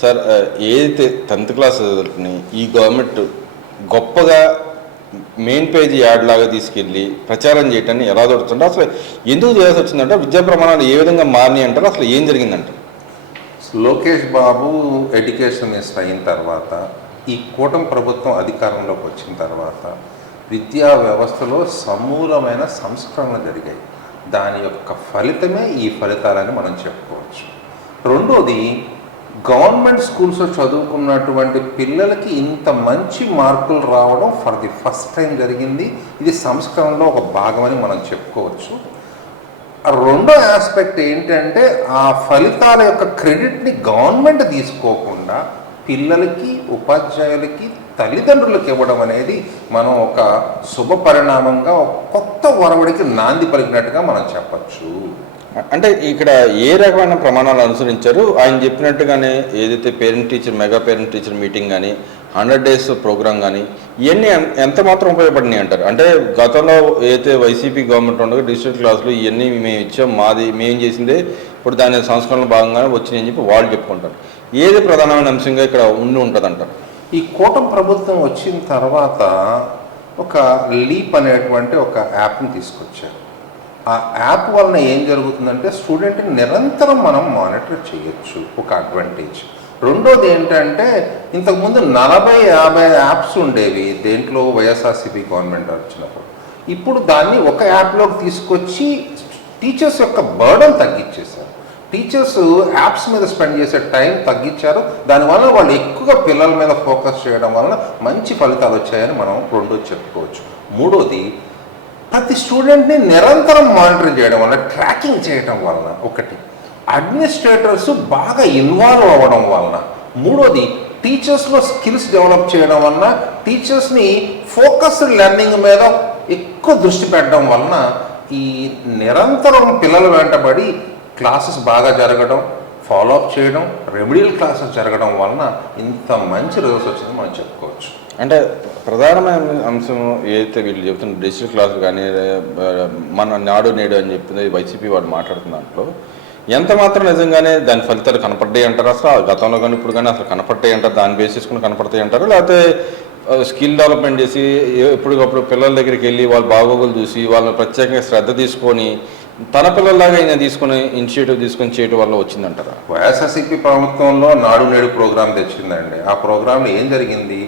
Sir ఏదైతే 10th class రిజల్ట్ని ఈ government గొప్పగా మెయిన్ పేజీ యాడ్ లాగా తీసుకెళ్ళి ప్రచారం చేయటాన్ని ఎలా దొరుకుతుంటే అసలు ఎందుకు చేయాల్సి వచ్చిందంటే విద్యా ప్రమాణాలు ఏ విధంగా మారినాయి అంటారు, అసలు ఏం జరిగిందంటారు? లోకేష్ బాబు ఎడ్యుకేషన్ మినిస్టర్ అయిన తర్వాత, ఈ కూటమి ప్రభుత్వం అధికారంలోకి వచ్చిన తర్వాత విద్యా వ్యవస్థలో సమూలమైన సంస్కరణలు జరిగాయి. దాని యొక్క ఫలితమే ఈ ఫలితాలని మనం చెప్పుకోవచ్చు. రెండోది, గవర్నమెంట్ స్కూల్స్లో చదువుకున్నటువంటి పిల్లలకి ఇంత మంచి మార్కులు రావడం ఫర్ ది ఫస్ట్ టైం జరిగింది. ఇది సంస్కరణలో ఒక భాగమని మనం చెప్పుకోవచ్చు. రెండో ఆస్పెక్ట్ ఏంటంటే, ఆ ఫలితాల యొక్క క్రెడిట్ని గవర్నమెంట్ తీసుకోకుండా పిల్లలకి, ఉపాధ్యాయులకి, తల్లిదండ్రులకు ఇవ్వడం అనేది మనం ఒక శుభ పరిణామంగా, ఒక కొత్త ఒరవడికి నాంది పలికినట్టుగా మనం చెప్పచ్చు. అంటే ఇక్కడ ఏ రకమైన ప్రమాణాలు అనుసరించారు? ఆయన చెప్పినట్టుగానే ఏదైతే parent teacher mega parent teacher meeting కానీ 100 days ప్రోగ్రామ్ కానీ ఇవన్నీ ఎంత మాత్రం ఉపయోగపడినాయి అంటారు? అంటే గతంలో ఏదైతే వైసీపీ గవర్నమెంట్ ఉండగా డిజిటల్ క్లాసులు ఇవన్నీ మేము ఇచ్చాం, మేము చేసిందే ఇప్పుడు దాని సంస్కరణలో భాగంగానే వచ్చినాయని చెప్పి వాళ్ళు చెప్పుకుంటారు. ఏది ప్రధానమైన అంశంగా ఇక్కడ ఉంటుంది అంటారు? ఈ కూటమి ప్రభుత్వం వచ్చిన తర్వాత ఒక లీప్ అనేటువంటి ఒక యాప్ని తీసుకొచ్చారు. ఆ యాప్ వలన ఏం జరుగుతుందంటే, స్టూడెంట్ని నిరంతరం మనం మానిటర్ చేయొచ్చు, ఒక అడ్వాంటేజ్. రెండోది ఏంటంటే, ఇంతకుముందు 40-50 యాప్స్ ఉండేవి దేంట్లో వైఎస్ఆర్సీపీ గవర్నమెంట్ వచ్చినప్పుడు. ఇప్పుడు దాన్ని ఒక యాప్లోకి తీసుకొచ్చి టీచర్స్ యొక్క బర్డన్ తగ్గించేశారు. టీచర్స్ యాప్స్ మీద స్పెండ్ చేసే టైం తగ్గించారు. దానివల్ల వాళ్ళు ఎక్కువగా పిల్లల మీద ఫోకస్ చేయడం వలన మంచి ఫలితాలు వచ్చాయని మనం రెండోది చెప్పుకోవచ్చు. మూడోది, ప్రతి స్టూడెంట్ని నిరంతరం మానిటర్ చేయడం వల్ల, ట్రాకింగ్ చేయడం వలన, ఒకటి అడ్మినిస్ట్రేటర్స్ బాగా ఇన్వాల్వ్ అవ్వడం వలన, మూడోది టీచర్స్లో స్కిల్స్ డెవలప్ చేయడం వలన, టీచర్స్ని ఫోకస్డ్ లెర్నింగ్ మీద ఎక్కువ దృష్టి పెట్టడం వలన ఈ నిరంతరం పిల్లల వెంటబడి క్లాసెస్ బాగా జరగడం, ఫాలోఅప్ చేయడం, రెమెడియల్ క్లాసెస్ జరగడం వలన ఇంత మంచి రిజల్ట్స్ వచ్చిందని మనం చెప్పుకోవచ్చు. అంటే ప్రధానమైన అంశం ఏదైతే వీళ్ళు చెప్తున్న డిజిటల్ క్లాసులు కానీ మన నాడు నేడు అని చెప్పింది వైసీపీ వాళ్ళు మాట్లాడుతున్న దాంట్లో ఎంత మాత్రం నిజంగానే దాని ఫలితాలు కనపడ్డాయి అంటారు? అసలు గతంలో కానీ ఇప్పుడు కానీ అసలు కనపడ్డాయి అంటారు? దాన్ని బేస్ చేసుకుని కనపడతాయి అంటారు? లేకపోతే స్కిల్ డెవలప్మెంట్ చేసి ఎప్పటికప్పుడు పిల్లల దగ్గరికి వెళ్ళి వాళ్ళ బాగోగులు చూసి వాళ్ళని ప్రత్యేకంగా శ్రద్ధ తీసుకొని తన పిల్లల్లాగా ఆయన తీసుకుని ఇనిషియేటివ్ తీసుకొని చేయడం వల్ల వచ్చిందంటారా? వైఎస్ఆర్సీపీ ప్రభుత్వంలో నాడు నేడు ప్రోగ్రాం తెచ్చిందండి. ఆ ప్రోగ్రాంలో ఏం జరిగింది?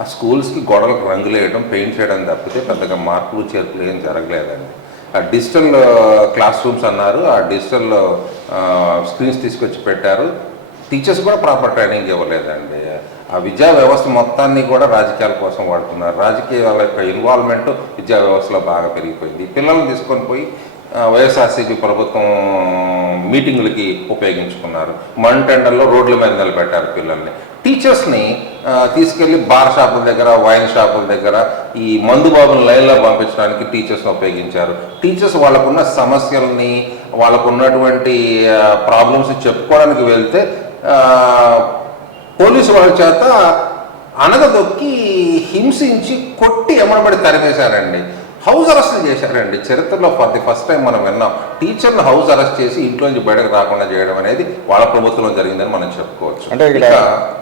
ఆ స్కూల్స్కి గోడలకు రంగులు వేయడం, పెయింట్ చేయడం తప్పితే పెద్దగా మార్పులు చేర్పులు ఏం జరగలేదండి. ఆ డిజిటల్ క్లాస్ రూమ్స్ అన్నారు, ఆ డిజిటల్ స్క్రీన్స్ తీసుకొచ్చి పెట్టారు. టీచర్స్ కూడా ప్రాపర్ ట్రైనింగ్ ఇవ్వలేదండి. ఆ విద్యా వ్యవస్థ మొత్తాన్ని కూడా రాజకీయాల కోసం వాడుతున్నారు. రాజకీయాల యొక్క ఇన్వాల్వ్మెంట్ విద్యా వ్యవస్థలో బాగా పెరిగిపోయింది. పిల్లల్ని తీసుకొని పోయి వైఎస్ఆర్సీపీ ప్రభుత్వం మీటింగులకి ఉపయోగించుకున్నారు. మంటెండల్లో రోడ్ల మీద నిలబెట్టారు పిల్లల్ని. టీచర్స్ని తీసుకెళ్ళి బార్ షాపుల దగ్గర, వైన్ షాపుల దగ్గర ఈ మందుబాబుని లైన్లో పంపించడానికి టీచర్స్ని ఉపయోగించారు. టీచర్స్ వాళ్ళకున్న సమస్యల్ని, వాళ్ళకున్నటువంటి ప్రాబ్లమ్స్ చెప్పుకోవడానికి వెళ్తే పోలీసు వాళ్ళ చేత అనగదొక్కి హింసించి కొట్టి ఎమ్మడబడి తరిమేశారండి. హౌస్ అరెస్ట్ చేశారండి. చరిత్రలో ఫర్ ది ఫస్ట్ టైం మనం విన్నాం. టీచర్ని హౌస్ అరెస్ట్ చేసి ఇంట్లోంచి బయటకు రాకుండా చేయడం అనేది వాళ్ళ ప్రభుత్వంలో జరిగిందని మనం చెప్పుకోవచ్చు. అంటే ఇక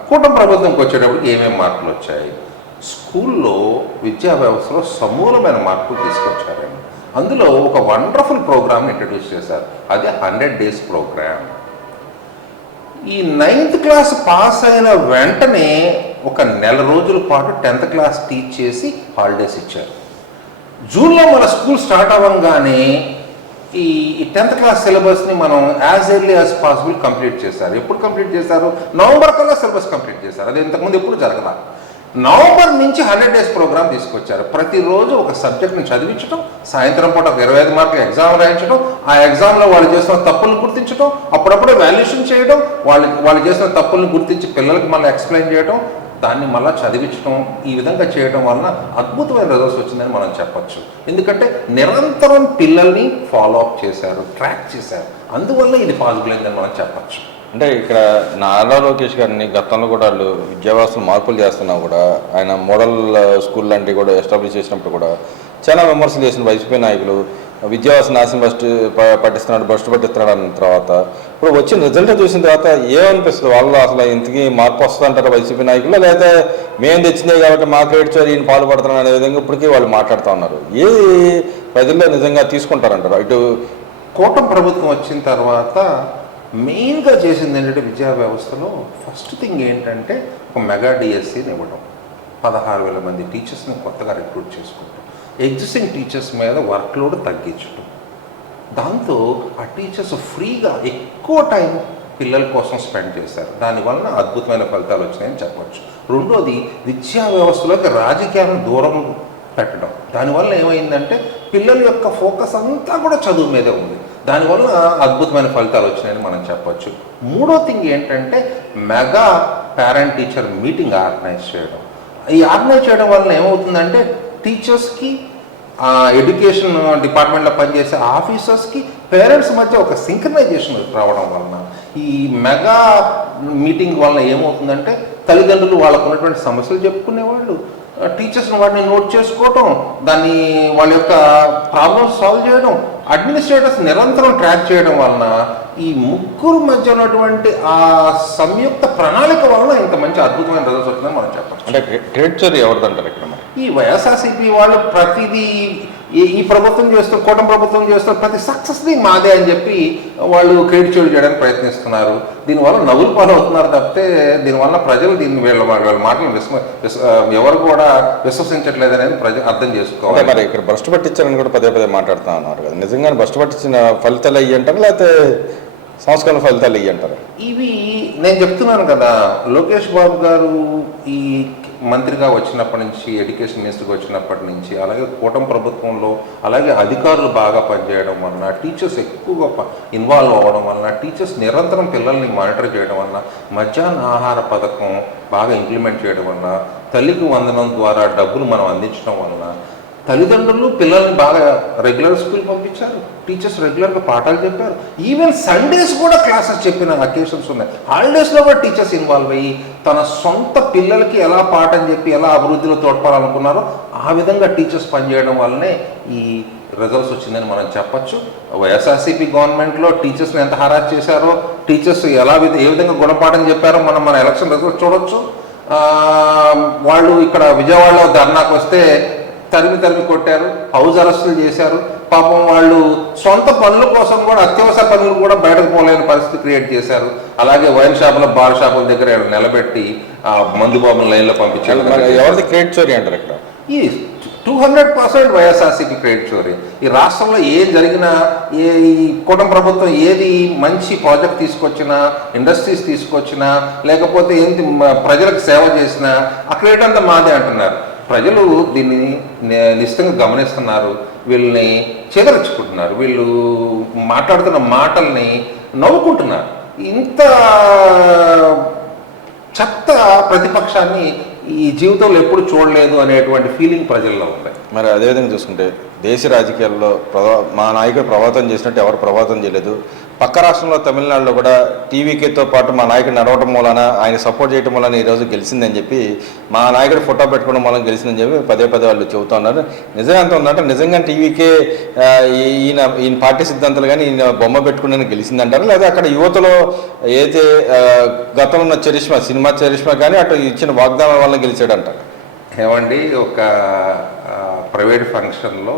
కూటమి ప్రభుత్వంకి వచ్చేటప్పటికి ఏమేమి మార్పులు వచ్చాయి? స్కూల్లో విద్యా వ్యవస్థలో సమూలమైన మార్పులు తీసుకొచ్చారండి. అందులో ఒక వండర్ఫుల్ ప్రోగ్రామ్ని ఇంట్రడ్యూస్ చేశారు. అదే 100 days ప్రోగ్రామ్. ఈ 9th క్లాస్ పాస్ అయిన వెంటనే ఒక నెల రోజుల పాటు 10th క్లాస్ టీచ్ చేసి హాలిడేస్ ఇచ్చారు. జూన్లో మన స్కూల్ స్టార్ట్ అవ్వగానే ఈ 10th క్లాస్ సిలబస్ని మనం as early as possible complete చేశారు. ఎప్పుడు కంప్లీట్ చేశారు? నవంబర్ కల్లా సిలబస్ కంప్లీట్ చేశారు. అది ఇంతకుముందు ఎప్పుడు జరగదా. నవంబర్ నుంచి 100 days ప్రోగ్రామ్ తీసుకొచ్చారు. ప్రతిరోజు ఒక సబ్జెక్ట్ని చదివించడం, సాయంత్రం పూట ఒక 25 మార్కులు ఎగ్జామ్ రాయించడం, ఆ ఎగ్జామ్లో వాళ్ళు చేసిన తప్పులను గుర్తించడం, అప్పుడప్పుడు వాల్యుయేషన్ చేయడం, వాళ్ళు చేసిన తప్పులను గుర్తించి పిల్లలకి మళ్ళీ ఎక్స్ప్లెయిన్ చేయడం, దాన్ని మళ్ళీ చదివించడం, ఈ విధంగా చేయడం వలన అద్భుతమైన రిజల్ట్స్ వచ్చిందని మనం చెప్పచ్చు. ఎందుకంటే నిరంతరం పిల్లల్ని ఫాలో అప్ చేశారు, ట్రాక్ చేశారు. అందువల్ల ఇది పాసిబుల్ అయిందని మనం చెప్పచ్చు. అంటే ఇక్కడ నారా లోకేష్ గారిని గతంలో కూడా వాళ్ళు విద్యావ్యవస్థను మార్పులు చేస్తున్నా కూడా ఆయన మోడల్ స్కూల్ లాంటివి కూడా ఎస్టాబ్లిష్ చేసినప్పుడు కూడా చాలా విమర్శలు చేసిన వైసీపీ నాయకులు విద్యావ్యవస్థ నాశనం పట్టిస్తున్నాడు, భ్రష్టు పట్టిస్తున్నాడు అన్న తర్వాత ఇప్పుడు వచ్చిన రిజల్ట్ చూసిన తర్వాత ఏమనిపిస్తుంది? వాళ్ళు అసలు ఇంతకీ మార్పు వస్తుంది అంటారు వైసీపీ నాయకులు, లేదా మేము తెచ్చినాయి కాబట్టి మా క్రెడిట్ చోరీ ఈయన పాల్పడుతున్నాం అనే విధంగా ఇప్పటికీ వాళ్ళు మాట్లాడుతూ ఉన్నారు. ఏది ప్రజల్లో నిజంగా తీసుకుంటారంటారు? ఇటు కూటమి ప్రభుత్వం వచ్చిన తర్వాత మెయిన్గా చేసింది ఏంటంటే విద్యా వ్యవస్థలో ఫస్ట్ థింగ్ ఏంటంటే ఒక మెగా డిఎస్సీని ఇవ్వడం, 16,000 మంది టీచర్స్ని కొత్తగా రిక్రూట్ చేసుకుంటాం, ఎగ్జిస్టింగ్ టీచర్స్ మీద వర్క్లోడ్ తగ్గించడం, దాంతో ఆ టీచర్స్ ఫ్రీగా ఎక్కువ టైం పిల్లల కోసం స్పెండ్ చేశారు. దానివలన అద్భుతమైన ఫలితాలు వచ్చినాయని చెప్పవచ్చు. రెండోది విద్యా వ్యవస్థలోకి రాజకీయాలను దూరం పెట్టడం. దానివల్ల ఏమైందంటే పిల్లల యొక్క ఫోకస్ అంతా కూడా చదువు మీదే ఉంది. దానివల్ల అద్భుతమైన ఫలితాలు వచ్చినాయని మనం చెప్పచ్చు. మూడో థింగ్ ఏంటంటే mega parent teacher meeting organise చేయడం. ఈ ఆర్గనైజ్ చేయడం వల్ల ఏమవుతుందంటే టీచర్స్కి, ఎడ్యుకేషన్ డిపార్ట్మెంట్లో పనిచేసే ఆఫీసర్స్కి, పేరెంట్స్ మధ్య ఒక సింక్రనైజేషన్ రావడం వలన ఈ మెగా మీటింగ్ వలన ఏమవుతుందంటే తల్లిదండ్రులు వాళ్ళకు ఉన్నటువంటి సమస్యలు చెప్పుకునేవాళ్ళు, టీచర్స్ని వాటిని నోట్ చేసుకోవటం, దాన్ని వాళ్ళ యొక్క ప్రాబ్లమ్స్ సాల్వ్ చేయడం, అడ్మినిస్ట్రేటర్స్ నిరంతరం ట్రాక్ చేయడం వలన ఈ ముగ్గురు మధ్య ఉన్నటువంటి ఆ సంయుక్త ప్రణాళిక వలన ఇంత మంచి అద్భుతమైన రిజల్ట్స్ వచ్చిందని మనం చెప్పచ్చు. అంటే క్రెడిట్ చోరీ ఎవరిదంటారు ఇక్కడ? ఈ వైఎస్ఆర్సీపీ వాళ్ళు ప్రతిదీ ఈ ప్రభుత్వం చేస్తూ, కూటమి ప్రభుత్వం చేస్తూ ప్రతి సక్సెస్ని మాదే అని చెప్పి వాళ్ళు క్రెడిట్ చోరీ చేయడానికి ప్రయత్నిస్తున్నారు. దీనివల్ల నవ్వులు పాలు అవుతున్నారు తప్పితే దీనివల్ల ప్రజలు దీన్ని వీళ్ళ మాటలు ఎవరు కూడా విశ్వసించట్లేదు అనేది ప్రజలు అర్థం చేసుకోవాలి. మరి ఇక్కడ భ్రష్టు పట్టించారని కూడా పదే పదే మాట్లాడుతూ ఉన్నారు కదా, నిజంగానే భ్రష్టు పట్టించిన ఫలితాలు అయ్యి అంటారు, లేకపోతే సంస్కరణ ఫలితాలు ఇవి అంటారు? ఇవి నేను చెప్తున్నాను కదా, లోకేష్ బాబు గారు ఈ మంత్రిగా వచ్చినప్పటి నుంచి, ఎడ్యుకేషన్ మినిస్టర్గా వచ్చినప్పటి నుంచి, అలాగే కూటమి ప్రభుత్వంలో అలాగే అధికారులు బాగా పనిచేయడం వలన, టీచర్స్ ఎక్కువగా ఇన్వాల్వ్ అవ్వడం వలన, టీచర్స్ నిరంతరం పిల్లల్ని మానిటర్ చేయడం వలన, మధ్యాహ్న ఆహార పథకం బాగా ఇంప్లిమెంట్ చేయడం వలన, తల్లికి వందనం ద్వారా డబ్బులు మనం అందించడం వలన తల్లిదండ్రులు పిల్లల్ని బాగా రెగ్యులర్ స్కూల్ పంపించారు, టీచర్స్ రెగ్యులర్గా పాఠాలు చెప్పారు, ఈవెన్ సండేస్ కూడా క్లాసెస్ చెప్పిన అకేషన్స్ ఉన్నాయి. హాలిడేస్లో కూడా టీచర్స్ ఇన్వాల్వ్ అయ్యి తన సొంత పిల్లలకి ఎలా పాఠం చెప్పి ఎలా అభివృద్ధిలో తోడ్పడాలనుకున్నారో ఆ విధంగా టీచర్స్ పనిచేయడం వల్లనే ఈ రిజల్ట్స్ వచ్చిందని మనం చెప్పచ్చు. వైఎస్ఆర్సీపీ గవర్నమెంట్లో టీచర్స్ని ఎంత హరాజ్ చేశారో, టీచర్స్ ఏ విధంగా గుణపాఠం చెప్పారో మన ఎలక్షన్ రిజల్ట్స్ చూడొచ్చు. వాళ్ళు ఇక్కడ విజయవాడలో ధర్నాకు వస్తే తరిమి కొట్టారు, హౌస్ అరెస్టులు చేశారు. పాపం వాళ్ళు సొంత పనుల కోసం కూడా, అత్యవసర పనులు కూడా బయటకు పోలేని పరిస్థితి క్రియేట్ చేశారు. అలాగే వైన్ షాపుల, బార్ షాపుల దగ్గర నిలబెట్టి మందు బాబుల లైన్లో పంపించారు. ఎవరిది క్రెడిట్ చోరీ అంటారు ఇక్కడ? ఈ 200% వైఎస్ఆర్సీపీ క్రెడిట్ చోరీ. ఈ రాష్ట్రంలో ఏం జరిగినా, ఈ కూటమి ప్రభుత్వం ఏది మంచి ప్రాజెక్ట్ తీసుకొచ్చినా, ఇండస్ట్రీస్ తీసుకొచ్చినా, లేకపోతే ఏంటి ప్రజలకు సేవ చేసినా ఆ క్రెడిట్ అంతా మాదే అంటున్నారు. ప్రజలు దీన్ని నిశ్చితంగా గమనిస్తున్నారు, వీళ్ళని చెదరించుకుంటున్నారు, వీళ్ళు మాట్లాడుతున్న మాటల్ని నవ్వుకుంటున్నారు. ఇంత చెత్త ప్రతిపక్షాన్ని ఈ జీవితంలో ఎప్పుడు చూడలేదు అనేటువంటి ఫీలింగ్ ప్రజల్లో ఉంది. మరి అదేవిధంగా చూసుకుంటే దేశ రాజకీయాల్లో మా నాయకుడు ప్రభావితం చేసినట్టు ఎవరు ప్రభావితం చేయలేదు. పక్క రాష్ట్రంలో తమిళనాడులో కూడా టీవీకేతో పాటు మా నాయకుడు నడవటం మూలన, ఆయన సపోర్ట్ చేయడం వలన ఈరోజు గెలిచిందని చెప్పి, మా నాయకుడు ఫోటో పెట్టుకోవడం మూలం గెలిచిందని చెప్పి పదే వాళ్ళు చెబుతూ ఉన్నారు. నిజంగా ఎంత ఉందంటే నిజంగా టీవీకే ఈయన పార్టీ సిద్ధాంతాలు కానీ ఈయన బొమ్మ పెట్టుకుని గెలిచిందంటారు, లేదా అక్కడ యువతలో ఏదైతే గతంలో ఉన్న చరిష్మా, సినిమా చరిష్మా కానీ అటు ఇచ్చిన వాగ్దానం వల్ల గెలిచాడంటారు? ఏమండి, ఒక ప్రైవేట్ ఫంక్షన్లో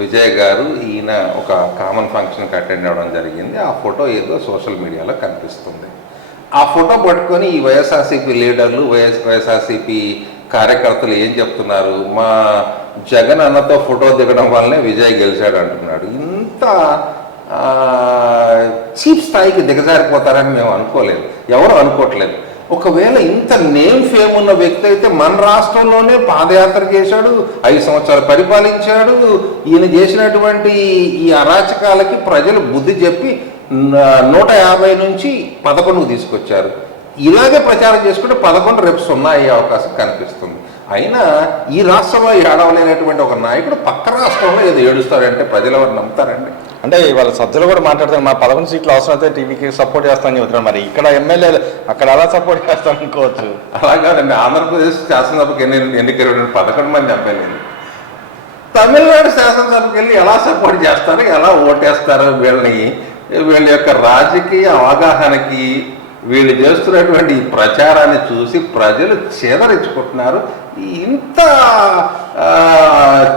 విజయ్ గారు ఈయన ఒక కామన్ ఫంక్షన్కి అటెండ్ అవ్వడం జరిగింది. ఆ ఫోటో ఏదో సోషల్ మీడియాలో కనిపిస్తుంది. ఆ ఫోటో పట్టుకొని ఈ వైఎస్ఆర్సీపీ లీడర్లు, వైఎస్ఆర్సీపీ కార్యకర్తలు ఏం చెప్తున్నారు, మా జగన్ అన్నతో ఫోటో దిగడం వల్లనే విజయ్ గెలిచాడు అంటున్నాడు. ఇంత చీప్ స్థాయికి దిగజారిపోతారని మేము అనుకోలేదు, ఎవరు అనుకోవట్లేదు. ఒకవేళ ఇంత నేమ్ ఫేమ్ ఉన్న వ్యక్తి అయితే మన రాష్ట్రంలోనే పాదయాత్ర చేశాడు, 5 సంవత్సరాలు పరిపాలించాడు. ఈయన చేసినటువంటి ఈ అరాచకాలకి ప్రజలు బుద్ధి చెప్పి 150 నుంచి 11కు తీసుకొచ్చారు. ఇలాగే ప్రచారం చేసుకుంటే 11 రేపు 0 అయ్యే అవకాశం కనిపిస్తుంది. అయినా ఈ రాష్ట్రంలో ఏడవలేనటువంటి ఒక నాయకుడు పక్క రాష్ట్రంలో ఏదో ఏడుస్తాడంటే ప్రజలు ఎవరు నమ్ముతారండి? అంటే వాళ్ళ సభ్యులు కూడా మాట్లాడతారు, మా 11 సీట్లు అవసరం అయితే టీవీకి సపోర్ట్ చేస్తామని చెబుతున్నారు. మరి ఇక్కడ ఎమ్మెల్యేలు అక్కడ అలా సపోర్ట్ చేస్తామనుకోవచ్చు. అలా కాదండి, ఆంధ్రప్రదేశ్ శాసనసభకు ఎన్నికలు 11 మంది ఎమ్మెల్యేలు. తమిళనాడు శాసనసభకి వెళ్ళి ఎలా సపోర్ట్ చేస్తారు, ఎలా ఓటేస్తారు వీళ్ళని వీళ్ళ యొక్క రాజకీయ అవగాహనకి వీళ్ళు చేస్తున్నటువంటి ఈ ప్రచారాన్ని చూసి ప్రజలు చేదరించుకుంటున్నారు. ఇంత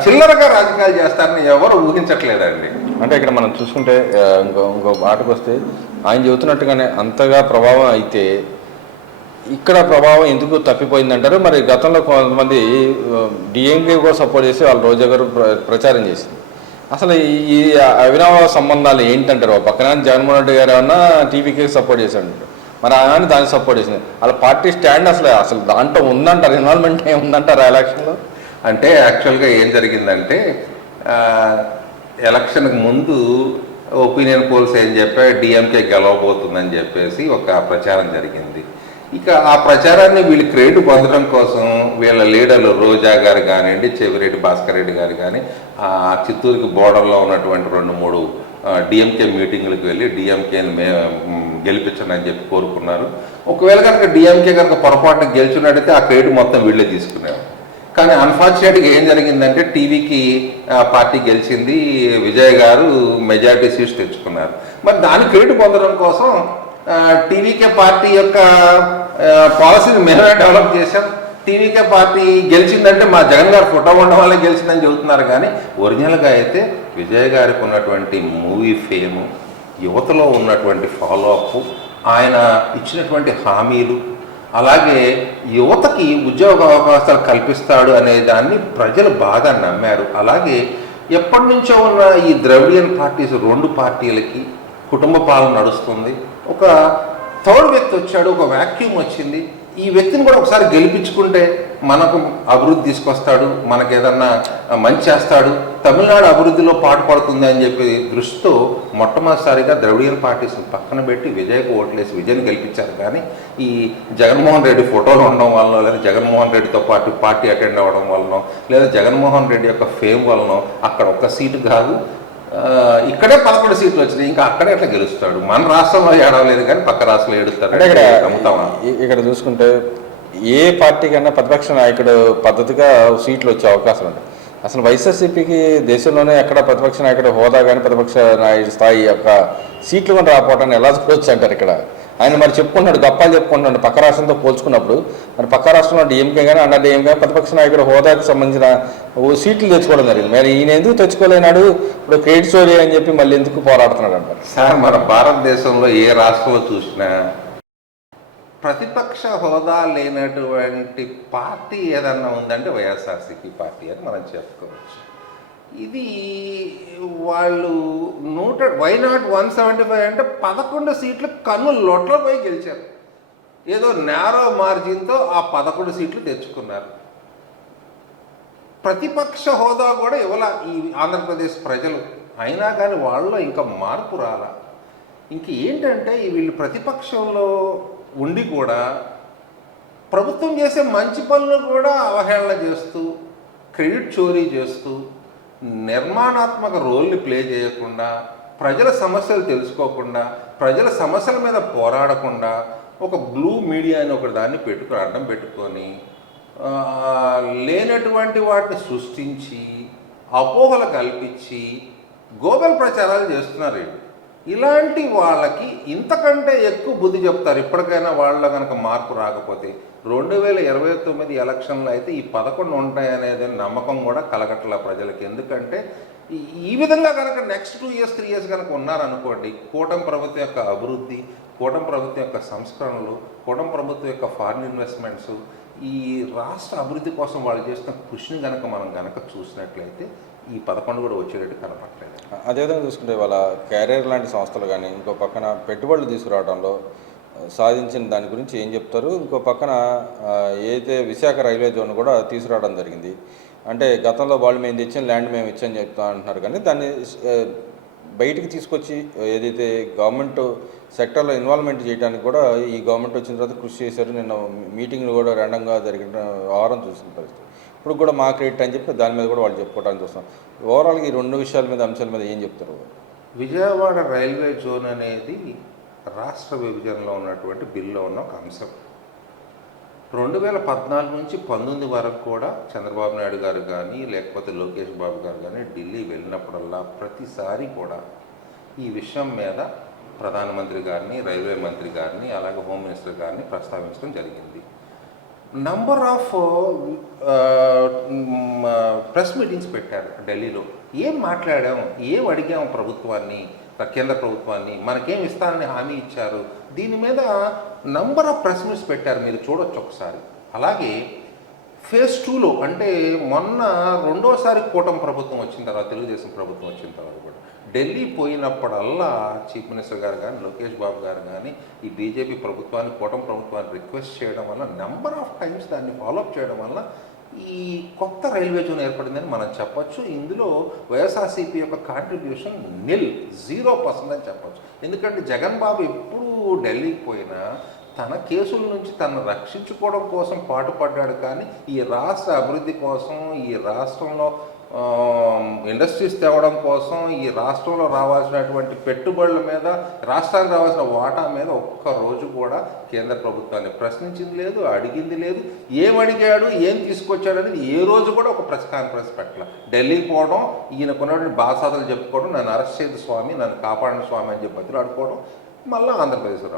చిల్లరగా రాజకీయాలు చేస్తారని ఎవరు ఊహించట్లేదండి. అంటే ఇక్కడ మనం చూసుకుంటే ఇంకో మాటకు వస్తే ఆయన చెబుతున్నట్టుగానే అంతగా ప్రభావం అయితే ఇక్కడ ప్రభావం ఎందుకు తప్పిపోయిందంటారు? మరి గతంలో కొంతమంది డిఎంకే కూడా సపోర్ట్ చేసి వాళ్ళు రోజా గారు ప్రచారం చేసింది. అసలు ఈ అవినావ సంబంధాలు ఏంటంటారు? పక్కన జగన్మోహన్ రెడ్డి గారు ఏమన్నా టీవీకి సపోర్ట్ చేశాడు, మరి ఆయన దానికి సపోర్ట్ చేసింది. వాళ్ళ పార్టీ స్టాండ్ అసలు దాంట్లో ఉందంటారు, ఇన్వాల్వ్మెంట్ ఏముందంటారు ఎలక్షన్లో? అంటే యాక్చువల్గా ఏం జరిగిందంటే ఎలక్షన్కి ముందు ఒపీనియన్ పోల్స్ ఏం చెప్పా డిఎంకే గెలవబోతుందని చెప్పేసి ఒక ప్రచారం జరిగింది. ఇక ఆ ప్రచారాన్ని వీళ్ళు క్రెడిట్ పొందడం కోసం వీళ్ళ లీడర్లు రోజా గారు కానివ్వండి, చెవిరెడ్డి భాస్కర్ రెడ్డి గారు కానీ ఆ చిత్తూరుకి బోర్డర్లో ఉన్నటువంటి 2-3 డిఎంకే మీటింగ్లకు వెళ్ళి డిఎంకేని గెలిపించండి అని చెప్పి కోరుకున్నారు. ఒకవేళ కనుక డిఎంకే కనుక పొరపాటున గెలిచినట్టయితే ఆ క్రెడిట్ మొత్తం వీళ్ళే తీసుకున్నారు. కానీ అన్ఫార్చునేట్గా ఏం జరిగిందంటే టీవీకి పార్టీ గెలిచింది, విజయ్ గారు మెజారిటీ సీట్స్ తెచ్చుకున్నారు. మరి దాని క్రెడిట్ పొందడం కోసం టీవీకే పార్టీ యొక్క పాలసీని మేమే డెవలప్ చేశాం, టీవీకే పార్టీ గెలిచిందంటే మా జగన్ గారు ఫోటో ఉండడం వల్లే గెలిచిందని చెబుతున్నారు. కానీ ఒరిజినల్గా అయితే విజయ్ గారికి ఉన్నటువంటి మూవీ ఫేము, యువతలో ఉన్నటువంటి ఫాలో అప్, ఆయన ఇచ్చినటువంటి హామీలు, అలాగే యువతకి ఉద్యోగ అవకాశాలు కల్పిస్తాడు అనే దాన్ని ప్రజలు బాగా నమ్మారు. అలాగే ఎప్పటి నుంచో ఉన్న ఈ ద్రవిడియన్ పార్టీస్ 2 పార్టీలకి కుటుంబ పాలన నడుస్తుంది. ఒక థర్డ్ వ్యక్తి వచ్చాడు, ఒక వ్యాక్యూమ్ వచ్చింది. ఈ వ్యక్తిని కూడా ఒకసారి గెలిపించుకుంటే మనకు అభివృద్ధి తీసుకొస్తాడు, మనకు ఏదన్నా మంచి చేస్తాడు, తమిళనాడు అభివృద్ధిలో పాటుపడుతుంది అని చెప్పి దృష్టితో మొట్టమొదటిసారిగా ద్రవిడియన్ పార్టీస్ పక్కన పెట్టి విజయ్కు ఓట్లేసి విజయ్ని గెలిపించారు. కానీ ఈ జగన్మోహన్ రెడ్డి ఫోటోలు ఉండడం వలన, లేదా జగన్మోహన్ రెడ్డితో పాటు పార్టీ అటెండ్ అవ్వడం వలన, లేదా జగన్మోహన్ రెడ్డి యొక్క ఫేమ్ వలన అక్కడ ఒక్క సీటు కాదు, ఇక్కడే 11 సీట్లు వచ్చినాయి. ఇంకా అక్కడే ఎట్లా గెలుస్తాడు? మన రాష్ట్రంలో ఏడవలేదు కానీ పక్క రాష్ట్రంలో ఏడుస్తాడు. ఇక్కడ చూసుకుంటే ఏ పార్టీకైనా ప్రతిపక్ష నాయకుడు పద్ధతిగా సీట్లు వచ్చే అవకాశం ఉంది. అసలు వైఎస్ఆర్సీపీకి దేశంలోనే ఎక్కడ ప్రతిపక్ష నాయకుడు హోదా కానీ ప్రతిపక్ష నాయకుడి స్థాయి యొక్క సీట్లు కూడా రాకపోవటాన్ని ఎలా చూడొచ్చు అంటారు? ఇక్కడ ఆయన మరి చెప్పుకుంటున్నాడు, గప్పాలు చెప్పుకుంటున్నాడు పక్క రాష్ట్రంతో పోల్చుకున్నప్పుడు. మరి పక్క రాష్ట్రంలో డిఎంకే కానీ అండర్ డిఎంకే ప్రతిపక్ష నాయకుడు హోదాకు సంబంధించిన సీట్లు తెచ్చుకోవడం జరిగింది. మరి ఈయన ఎందుకు తెచ్చుకోలేనాడు? ఇప్పుడు క్రెడిట్ స్టోరీ అని చెప్పి మళ్ళీ ఎందుకు పోరాడుతున్నాడు అంటారు? సార్, మన భారతదేశంలో ఏ రాష్ట్రంలో చూసినా ప్రతిపక్ష హోదా లేనటువంటి పార్టీ ఏదన్నా ఉందంటే వైఎస్ఆర్సీపీ పార్టీ అని మనం చెప్పుకోవచ్చు. ఇది వాళ్ళు వై నాట్ 175 అంటే 11 సీట్లు కన్ను లొట్లో పోయి గెలిచారు. ఏదో నేరో మార్జిన్తో ఆ 11 సీట్లు తెచ్చుకున్నారు. ప్రతిపక్ష హోదా కూడా ఇవ్వాల ఈ ఆంధ్రప్రదేశ్ ప్రజలు, అయినా కానీ వాళ్ళలో ఇంకా మార్పు రాలా. ఇంక ఏంటంటే వీళ్ళు ప్రతిపక్షంలో ఉండి కూడా ప్రభుత్వం చేసే మంచి పనులు కూడా అవహేళన చేస్తూ, క్రెడిట్ చోరీ చేస్తూ, నిర్మాణాత్మక రోల్ని ప్లే చేయకుండా, ప్రజల సమస్యలు తెలుసుకోకుండా, ప్రజల సమస్యల మీద పోరాడకుండా ఒక బ్లూ మీడియా అని ఒక దాన్ని అడ్డం పెట్టుకొని లేనటువంటి వాటిని సృష్టించి అపోహలు కల్పించి గోబెల్ ప్రచారాలు చేస్తున్నారు. ఇలాంటి వాళ్ళకి ఇంతకంటే ఎక్కువ బుద్ధి చెప్తారు ఇప్పటికైనా వాళ్ళ కనుక మార్పు రాకపోతే. 2029 ఎలక్షన్లో అయితే ఈ 11 ఉంటాయనేది నమ్మకం కూడా కలగట్ల ప్రజలకి. ఎందుకంటే ఈ విధంగా కనుక నెక్స్ట్ 2 years 3 years కనుక ఉన్నారనుకోండి, కూటమి ప్రభుత్వం యొక్క అభివృద్ధి, కూటమి ప్రభుత్వం యొక్క సంస్కరణలు, కూటమి ప్రభుత్వం యొక్క ఫారిన్ ఇన్వెస్ట్మెంట్స్, ఈ రాష్ట్ర అభివృద్ధి కోసం వాళ్ళు చేస్తున్న కృషిని కనుక మనం చూసినట్లయితే ఈ 11 కూడా వచ్చేటట్టు కనపడలేదు. అదేవిధంగా చూసుకుంటే వాళ్ళ క్యారియర్ లాంటి సంస్థలు కానీ ఇంకో పక్కన పెట్టుబడులు తీసుకురావడంలో సాధించిన దాని గురించి ఏం చెప్తారు? ఇంకో పక్కన ఏదైతే విశాఖ రైల్వే జోన్ కూడా తీసుకురావడం జరిగింది. అంటే గతంలో వాళ్ళు మేము తెచ్చిన ల్యాండ్ మేము ఇచ్చని చెప్తా అంటున్నారు, కానీ దాన్ని బయటికి తీసుకొచ్చి ఏదైతే గవర్నమెంట్ సెక్టర్లో ఇన్వాల్వ్మెంట్ చేయడానికి కూడా ఈ గవర్నమెంట్ వచ్చిన తర్వాత కృషి చేశారు. నిన్న మీటింగ్లు కూడా ర్యాండంగా జరిగిన వ్యవహారం చూసిన పరిస్థితి. ఇప్పుడు కూడా మా క్రెడిట్ అని చెప్పి దాని మీద కూడా వాళ్ళు చెప్పుకోవడానికి వస్తాం. ఓవరాల్గా ఈ 2 విషయాల మీద అంశాల మీద ఏం చెప్తారు? విజయవాడ రైల్వే జోన్ అనేది రాష్ట్ర విభజనలో ఉన్నటువంటి బిల్లో ఉన్న ఒక అంశం. 2014 నుంచి 19 వరకు కూడా చంద్రబాబు నాయుడు గారు కానీ లేకపోతే లోకేష్ బాబు గారు కానీ ఢిల్లీ వెళ్ళినప్పుడల్లా ప్రతిసారి కూడా ఈ విషయం మీద ప్రధానమంత్రి గారిని, రైల్వే మంత్రి గారిని, అలాగే హోమ్ మినిస్టర్ గారిని ప్రస్తావించడం జరిగింది. నంబర్ ఆఫ్ ప్రెస్ మీటింగ్స్ పెట్టారు ఢిల్లీలో. ఏం మాట్లాడాం, ఏం అడిగాం ప్రభుత్వాన్ని, కేంద్ర ప్రభుత్వాన్ని, మనకేం ఇస్తానని హామీ ఇచ్చారు, దీని మీద నంబర్ ఆఫ్ ప్రెస్ మీట్స్ పెట్టారు, మీరు చూడొచ్చు ఒకసారి. అలాగే ఫేజ్ 2లో అంటే మొన్న రెండోసారి కూటమి ప్రభుత్వం వచ్చిన తర్వాత, తెలుగుదేశం ప్రభుత్వం వచ్చిన తర్వాత కూడా ఢిల్లీ పోయినప్పుడల్లా చీఫ్ మినిస్టర్ గారు కానీ, లోకేష్ బాబు గారు కానీ ఈ బీజేపీ ప్రభుత్వాన్ని, కూటమి ప్రభుత్వాన్ని రిక్వెస్ట్ చేయడం వల్ల, నెంబర్ ఆఫ్ టైమ్స్ దాన్ని ఫాలోఅప్ చేయడం వల్ల ఈ కొత్త రైల్వే జోన్ ఏర్పడిందని మనం చెప్పొచ్చు. ఇందులో వైఎస్ఆర్సీపీ యొక్క కాంట్రిబ్యూషన్ 0% అని చెప్పొచ్చు. ఎందుకంటే జగన్ బాబు ఎప్పుడు ఢిల్లీకి పోయినా తన కేసుల నుంచి తనను రక్షించుకోవడం కోసం పాటుపడ్డాడు, కానీ ఈ రాష్ట్ర అభివృద్ధి కోసం, ఈ రాష్ట్రంలో ఇండస్ట్రీస్ తేవడం కోసం, ఈ రాష్ట్రంలో రావాల్సినటువంటి పెట్టుబడుల మీద, రాష్ట్రానికి రావాల్సిన వాటా మీద ఒక్క రోజు కూడా కేంద్ర ప్రభుత్వాన్ని ప్రశ్నించింది లేదు, అడిగింది లేదు. ఏం అడిగాడు, ఏం తీసుకొచ్చాడు అనేది ఏ రోజు కూడా ఒక ప్రెస్ కాన్ఫరెన్స్ పెట్టాల. ఢిల్లీకి పోవడం, ఈయనకున్నటువంటి బాసాతలు చెప్పుకోవడం, నన్ను అరెస్ట్ చేయదు స్వామి, నన్ను కాపాడండి స్వామి అని చెప్పి బతిలాడుకోవడం, మళ్ళీ ఆంధ్రప్రదేశ్ రావడం.